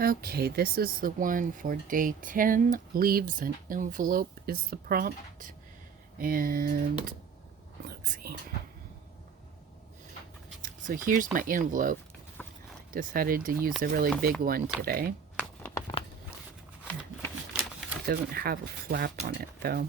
Okay, this is the one for day 10. Leaves an envelope is the prompt. And let's see. So here's my envelope. Decided to use a really big one today. It doesn't have a flap on it though.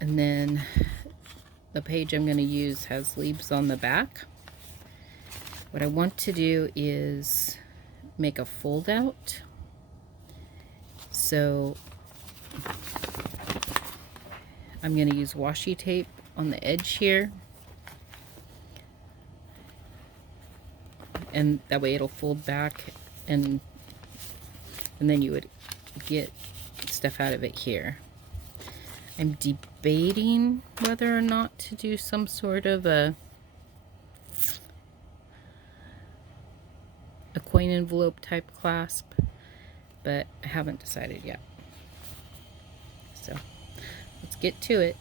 And then the page I'm going to use has leaves on the back. What I want to do is make a fold out. So I'm going to use washi tape on the edge here, and that way it'll fold back, and then you would get stuff out of it here. I'm debating whether or not to do some sort of a coin envelope type clasp, but I haven't decided yet. So let's get to it.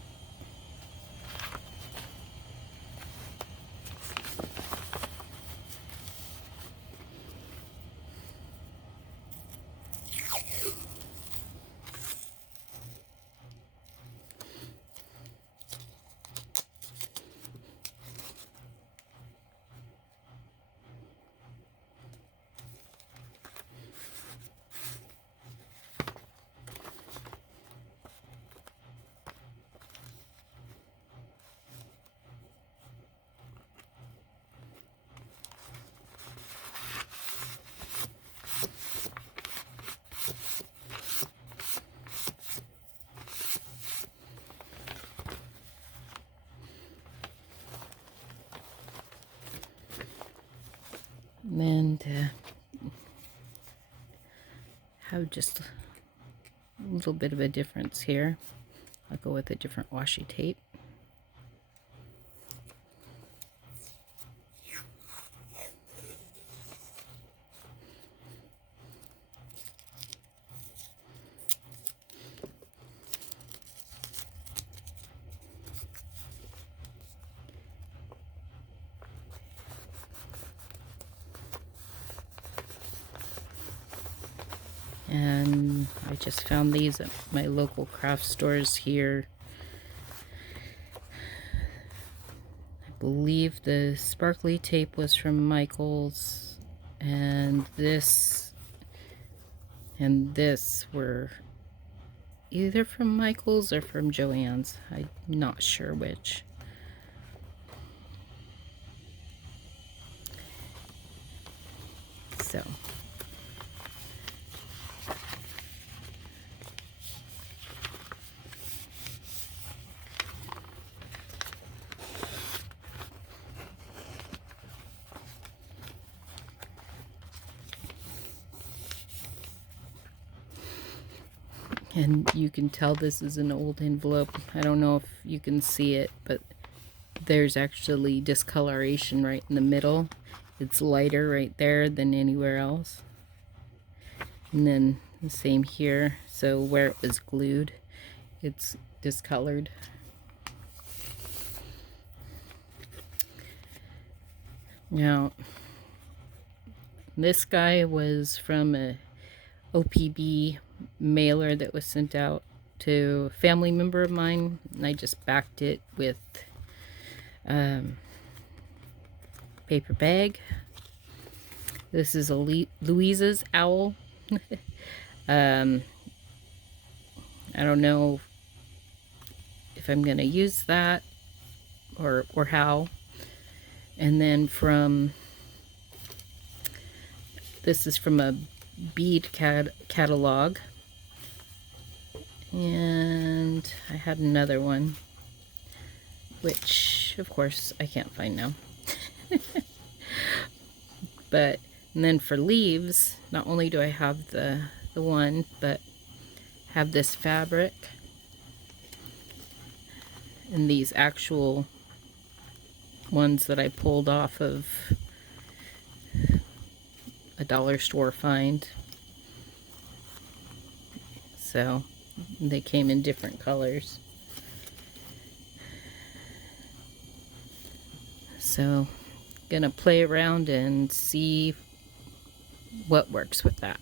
And have just a little bit of a difference here. I'll go with a different washi tape. And I just found these at my local craft stores here. I believe the sparkly tape was from Michael's, and this were either from Michael's or from Joann's. I'm not sure which. So and you can tell this is an old envelope. I don't know if you can see it, but there's actually discoloration right in the middle. It's lighter right there than anywhere else. And then the same here. So where it was glued, it's discolored. Now, this guy was from a OPB mailer that was sent out to a family member of mine, and I just backed it with paper bag. This is a Louisa's owl. I don't know if I'm gonna use that or how. And then this is from a bead catalog, and I had another one which of course I can't find now. But and then for leaves, not only do I have the one, but have this fabric and these actual ones that I pulled off of a dollar store find. So they came in different colors. So gonna play around and see what works with that.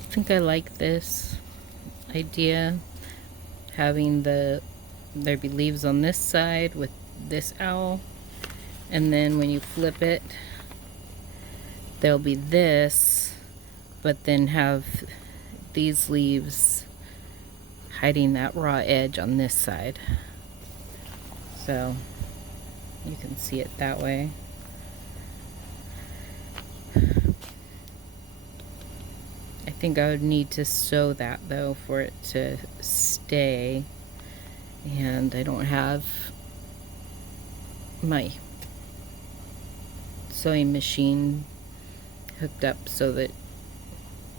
I think I like this idea, having there be leaves on this side with this owl, and then when you flip it, there'll be this, but then have these leaves hiding that raw edge on this side. So you can see it that way. I think I would need to sew that though for it to stay, and I don't have my sewing machine hooked up so that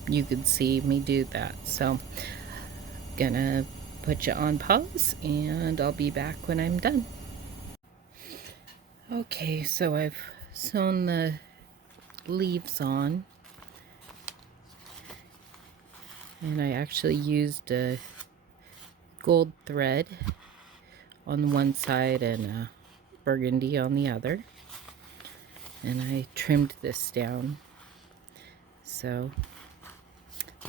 you could see me do that. So gonna put you on pause and I'll be back when I'm done. Okay, so I've sewn the leaves on, and I actually used a gold thread on one side and a burgundy on the other, and I trimmed this down. So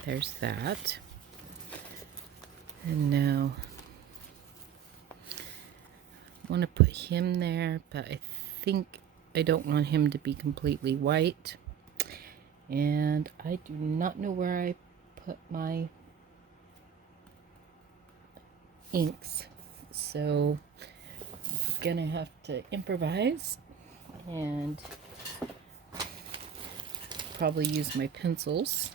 there's that. And now I want to put him there, but I think I don't want him to be completely white, and I do not know where I put my inks, so I'm gonna have to improvise and probably use my pencils.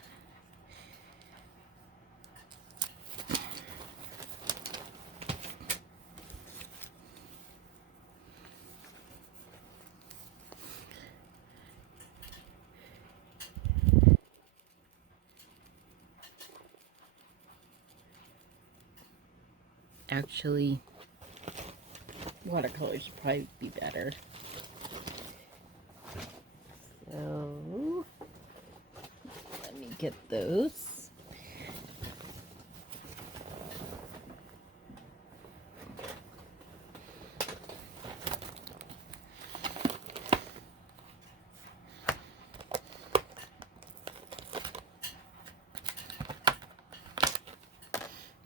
Actually, watercolors would probably be better. So let me get those.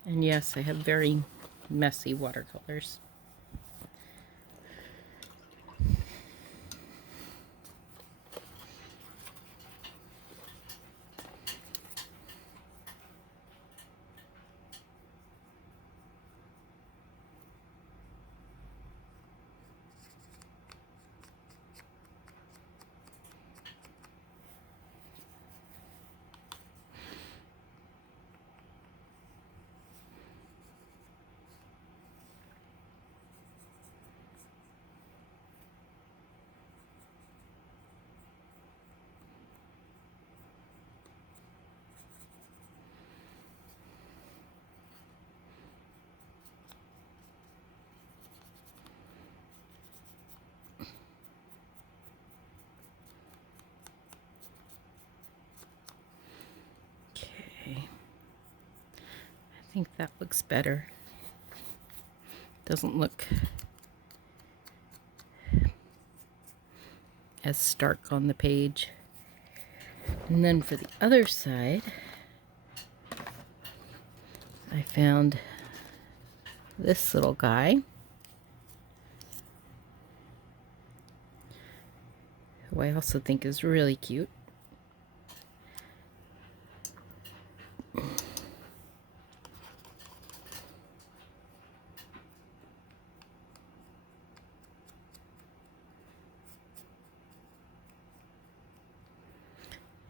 And yes, I have very messy watercolors. think that looks better. Doesn't look as stark on the page. And then for the other side, I found this little guy, who I also think is really cute.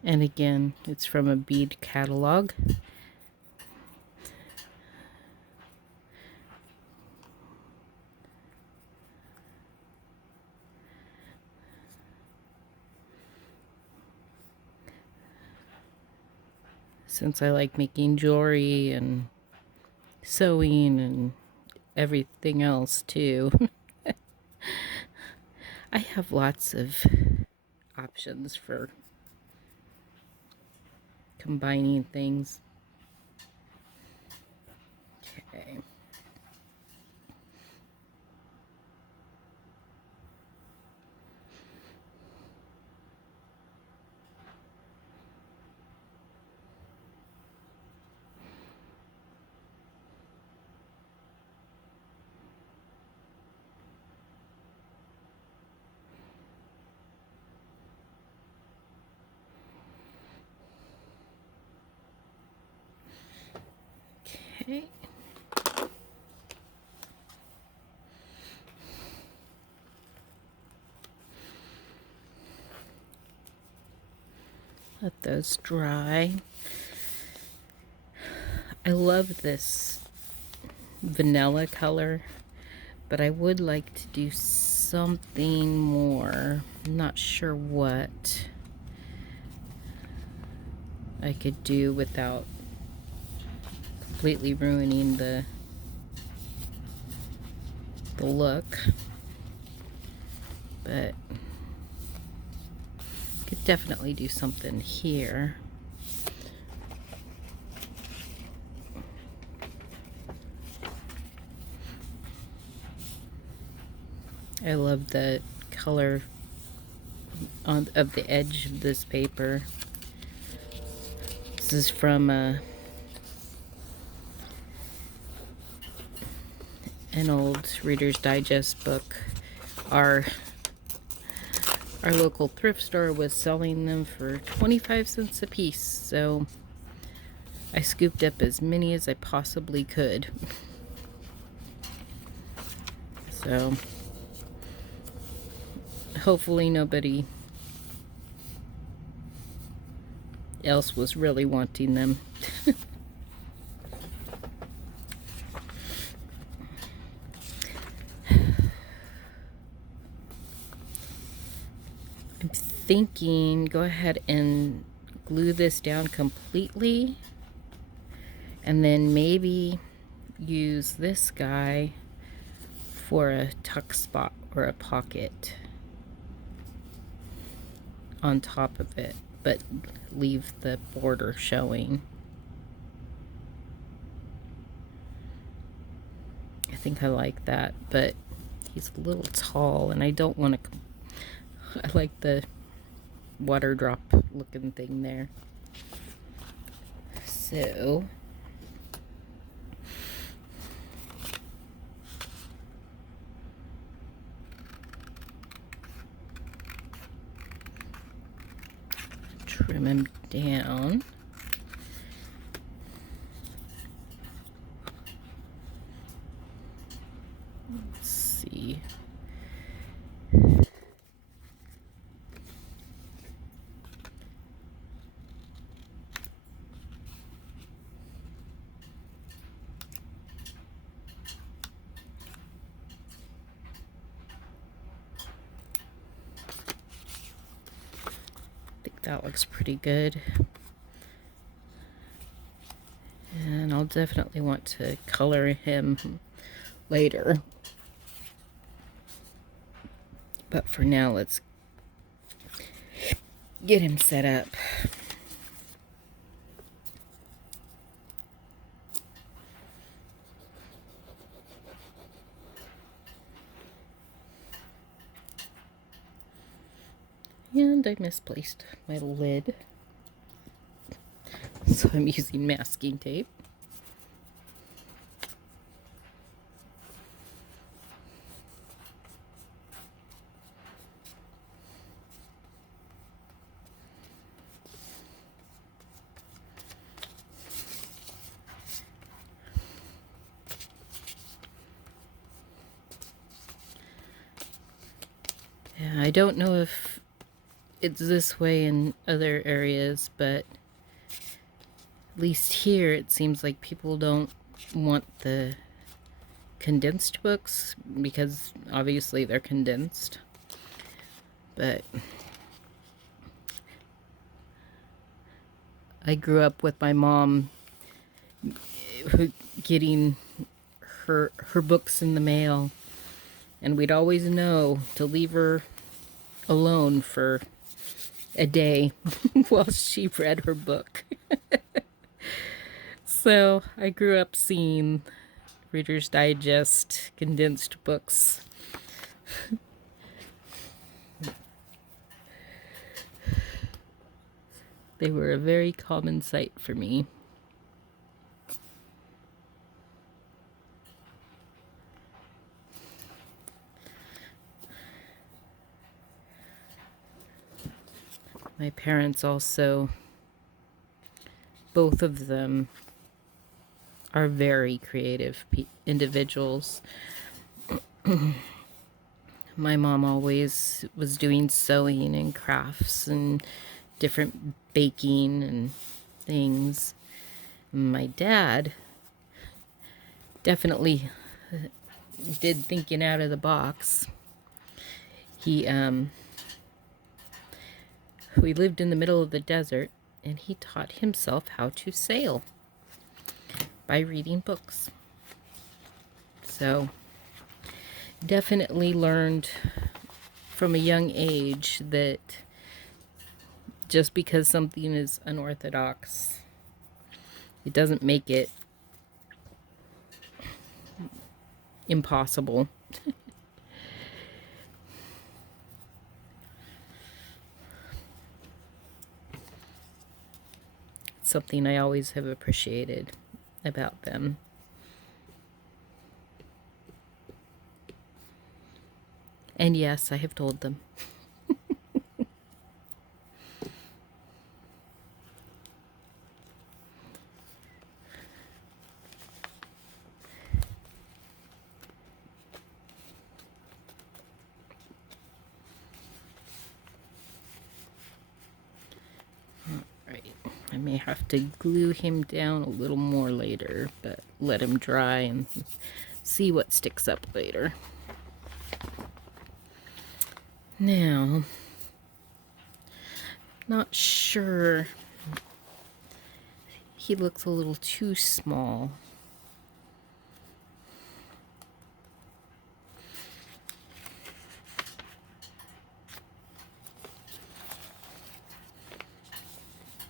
And again, it's from a bead catalog. Since I like making jewelry and sewing and everything else too, I have lots of options for combining things. Okay. Okay. Let those dry. I love this vanilla color, but I would like to do something more. I'm not sure what I could do without completely ruining the look, but could definitely do something here. I love the color of the edge of this paper. This is from an old Reader's Digest book. Our local thrift store was selling them for 25 cents a piece, so I scooped up as many as I possibly could. So hopefully nobody else was really wanting them. I'm thinking go ahead and glue this down completely, and then maybe use this guy for a tuck spot or a pocket on top of it, but leave the border showing. I think I like that, but he's a little tall and I don't want to. I like the water drop looking thing there. So trim him down. Let's see. I think that looks pretty good. And I'll definitely want to color him later. But for now, let's get him set up. And I misplaced my lid. So I'm using masking tape. Yeah, I don't know if it's this way in other areas, but at least here it seems like people don't want the condensed books because obviously they're condensed. But I grew up with my mom getting her books in the mail, and we'd always know to leave her alone for a day while she read her book. So I grew up seeing Reader's Digest condensed books. They were a very common sight for me. My parents also, both of them, are very creative individuals. My mom always was doing sewing and crafts and different baking and things. My dad definitely did thinking out of the box. We lived in the middle of the desert, and he taught himself how to sail by reading books. So definitely learned from a young age that just because something is unorthodox, it doesn't make it impossible. It's something I always have appreciated about them. And yes, I have told them. I may have to glue him down a little more later, but let him dry and see what sticks up later. Now, not sure. He looks a little too small.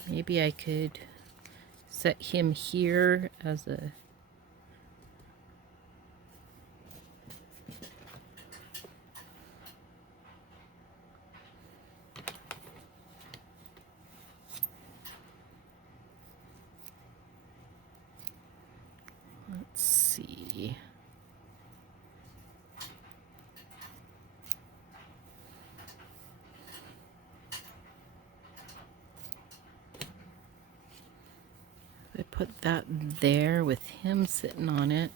Maybe I could set him here as a... Let's see. I put that there with him sitting on it.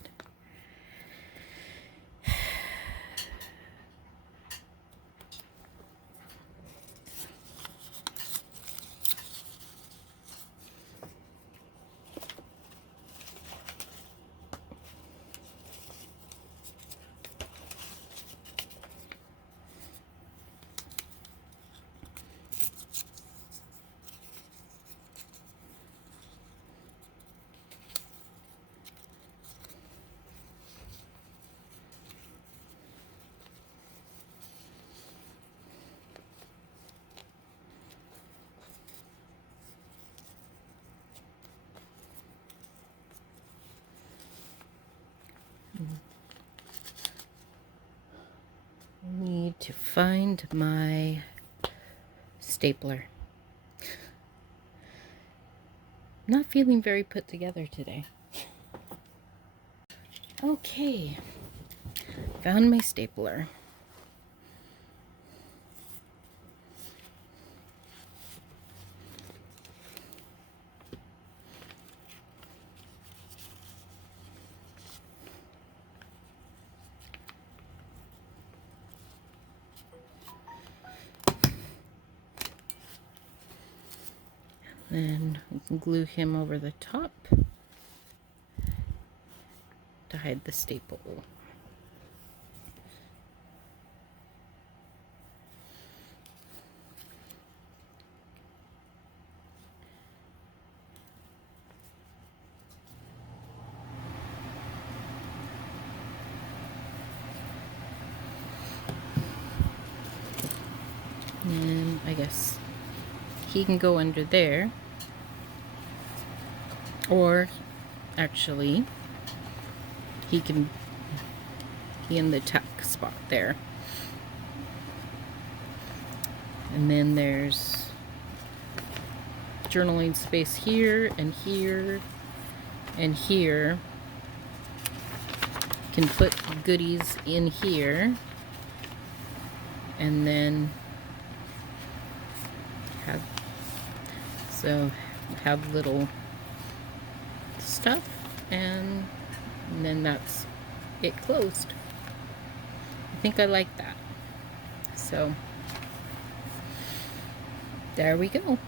I need to find my stapler. Not feeling very put together today. Okay, found my stapler. Then we can glue him over the top to hide the staple. And I guess he can go under there. Or actually, he can be in the tuck spot there. And then there's journaling space here and here and here. Can put goodies in here. And then have little stuff, and then that's it closed. I think I like that. So there we go.